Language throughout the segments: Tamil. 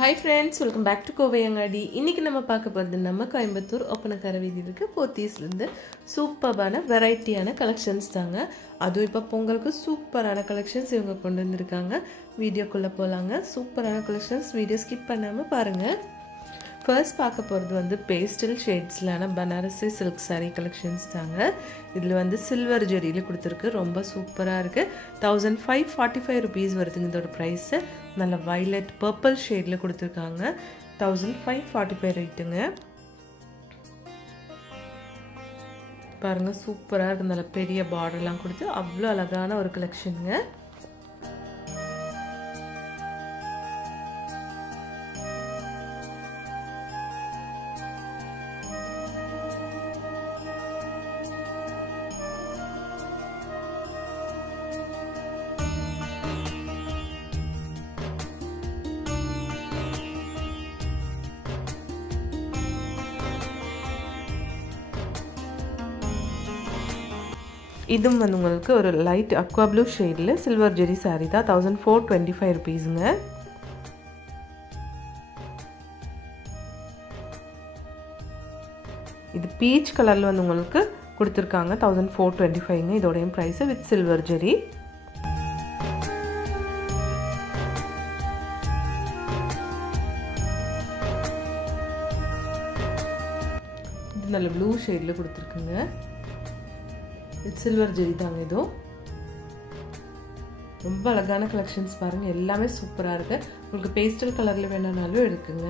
Hi friends, welcome back to Kovayangadi. இன்னைக்கு நம்ம பார்க்க போறது நம்ம கோயம்புத்தூர் ஒப்பனக்கார வீதியில இருக்க போத்தீஸ்ல இருந்து சூப்பரான வெரைட்டியான கலெக்ஷன்ஸ் தாங்க. அதுவும் இப்ப பொங்கலுக்கு சூப்பரான கலெக்ஷன்ஸ் இவங்க கொண்டு வந்திருக்காங்க. வீடியோக்குள்ள போலாங்க. சூப்பரான கலெக்ஷன்ஸ் வீடியோ ஸ்கிப் பண்ணாம பாருங்க. First பார்க்க போறது வந்து பேஸ்டல் ஷேட்ஸ்லான பனாரசி silk saree collections தாங்க. இதுல வந்து சில்வர் ஜெரியில கொடுத்திருக்கு. ரொம்ப சூப்பரா இருக்கு. 1545 rupees வருதுங்க இதோட பிரைஸ். நல்ல violet purple ஷேட்ல கொடுத்திருக்காங்க. 1545 ரேட்டுங்க. பாருங்க சூப்பரா இருக்கு. நல்ல பெரிய பார்டர்லாம் கொடுத்து அவ்ளோ அழகான ஒரு கலெக்ஷன்ங்க. இதும் வந்து உங்களுக்கு ஒரு லைட் aqua blue ஷேட்ல சில்வர் ஜெரி saree தான் 1425 ரூபீஸ்ங்க. இது பீச் கலர்ல வந்து உங்களுக்கு கொடுத்திருக்காங்க 1425ங்க. இதோட பிரைஸ் வித் சில்வர் ஜெரி. இது நல்ல ப்ளூ ஷேட்ல கொடுத்திருக்குங்க. சில்வர் ஜெரி தாங்க இது. ரொம்ப அழகான கலெக்ஷன்ஸ் பாருங்க. எல்லாமே சூப்பரா இருக்கு. உங்களுக்கு பேஸ்டல் கலர்ல வேணும்னாலும் எடுக்குங்க.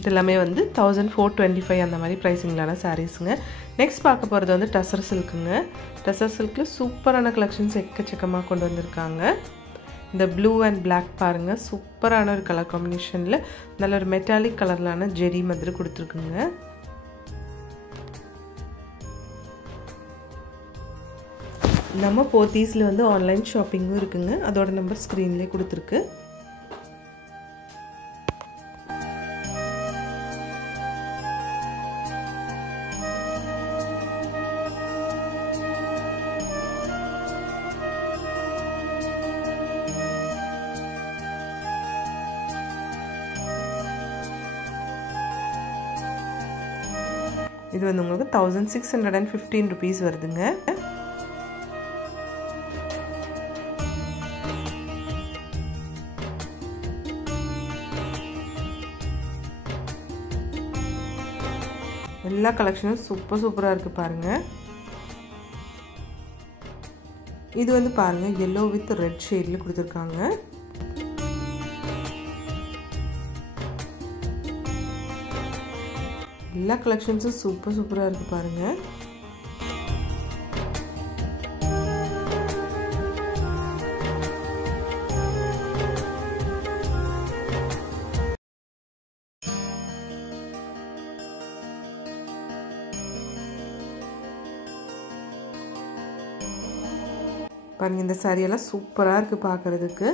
இதெல்லாமே வந்து 1425 அந்த மாதிரி பிரைசிங்லான சாரீஸ்ங்க. நெக்ஸ்ட் பார்க்க போறது வந்து டசர் சில்க்குங்க. டசர் சில்க்ல சூப்பரான கலெக்ஷன்ஸ் எக்கச்சக்கமா கொண்டு வந்திருக்காங்க. இந்த ப்ளூ அண்ட் black பாருங்க சூப்பரான ஒரு கலர் காம்பினேஷன்ல நல்ல ஒரு மெட்டாலிக் கலர்லான ஜெரி மாதிரி கொடுத்திருக்குங்க. நம்ம போத்தீஸ்ல வந்து ஆன்லைன் ஷாப்பிங்கும் இருக்குங்க. அதோட நம்பர் ஸ்கிரீன்லயே கொடுத்திருக்கு. இது வந்து உங்களுக்கு 1615 rupees வருதுங்க. எல்லா கலெக்ஷனும் சூப்பரா இருக்கு பாருங்க. இது வந்து பாருங்க yellow with red ஷேட்ல கொடுத்திருக்காங்க. எல்லா கலெக்ஷன்ஸும் சூப்பரா இருக்கு பாருங்க. பாருங்க இந்த saree எல்லாம் சூப்பரா இருக்கு பார்க்கிறதுக்கு.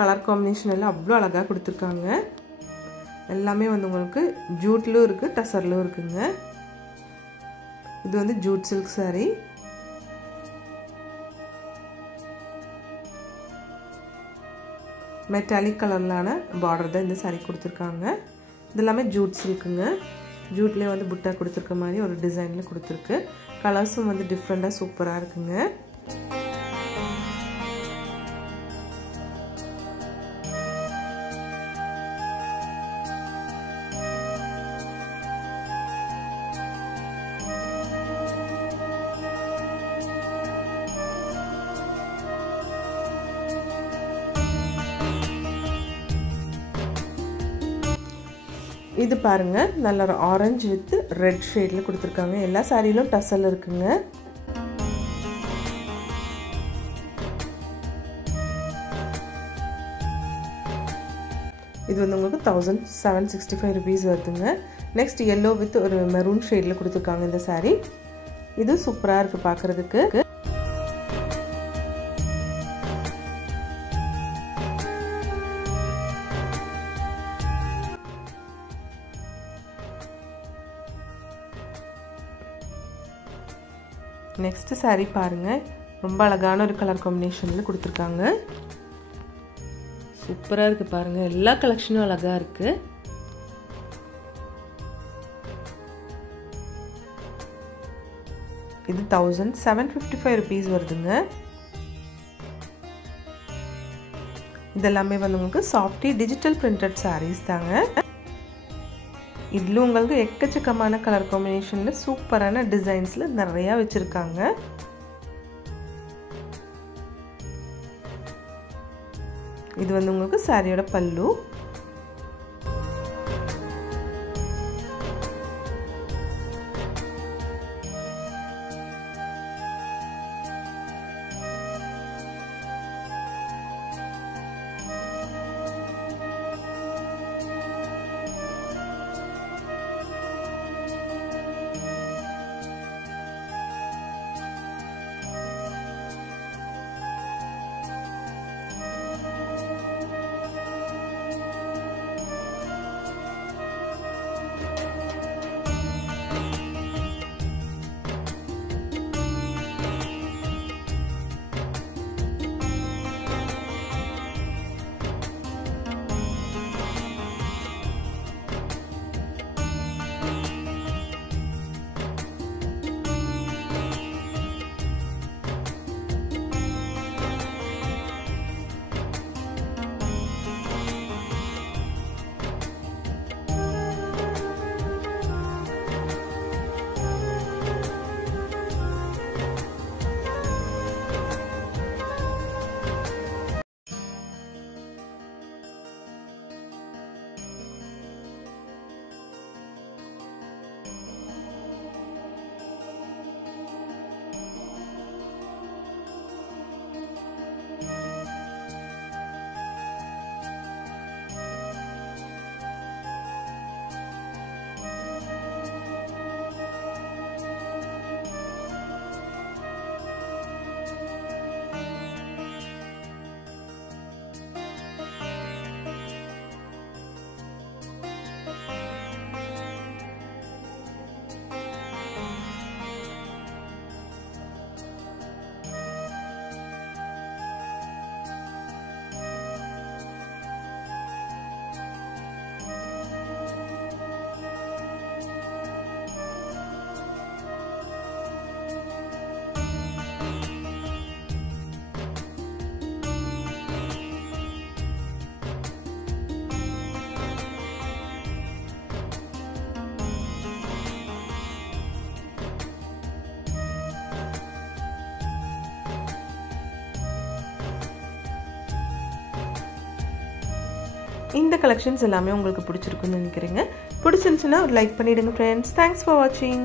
கலர் காம்பினேஷன் எல்லாம் அவ்வளோ அழகா கொடுத்திருக்காங்க. எல்லாமே வந்து உங்களுக்கு ஜூட்லயும் இருக்கு டசர்லயும் இருக்குங்க. இது வந்து ஜூட் சில்க் saree. மெட்டாலிக் கலர்லான பார்டர் தான் இந்த saree கொடுத்திருக்காங்க. இது எல்லாமே ஜூட் சில்க்குங்க. ஜூட்லயே வந்து புட்டா கொடுத்திருக்க மாதிரி ஒரு டிசைன்ல கொடுத்திருக்கு. கலர்ஸும் வந்து டிஃபரெண்டா சூப்பரா இருக்குங்க. இது பாருங்க நல்ல ஒரு ஆரஞ்சு வித் ரெட் ஷேட்ல கொடுத்திருக்காங்க. எல்லா சாரியிலும் டசல் இருக்குங்க. இது வந்து உங்களுக்கு 1765 rupees வருதுங்க. நெக்ஸ்ட் yellow வித் ஒரு மெரூன் ஷேட்ல கொடுத்திருக்காங்க இந்த saree. இது சூப்பரா இருக்கு பார்க்கிறதுக்கு. Next saree பாருங்க ரொம்ப அழகான ஒரு கலர் காம்பினேஷனில் கொடுத்துருக்காங்க. சூப்பராக இருக்குது பாருங்கள். எல்லா கலெக்ஷனும் அழகாக இருக்குது. இது 1755 rupees வருதுங்க. இதெல்லாமே வந்து உங்களுக்கு சாஃப்டி டிஜிட்டல் பிரிண்டட் sarees தாங்க. இதில் உங்களுக்கு எக்கச்சக்கமான கலர் காம்பினேஷனில் சூப்பரான டிசைன்ஸில் நிறையா வச்சுருக்காங்க. இது வந்து உங்களுக்கு சாரியோட பல்லு. இந்த கலெக்ஷன்ஸ் எல்லாமே உங்களுக்கு பிடிச்சிருக்குன்னு நினைக்கிறேங்க. பிடிச்சிருந்துச்சுன்னா ஒரு லைக் பண்ணிடுங்க ஃப்ரெண்ட்ஸ். தேங்க்ஸ் ஃபார் வாட்சிங்.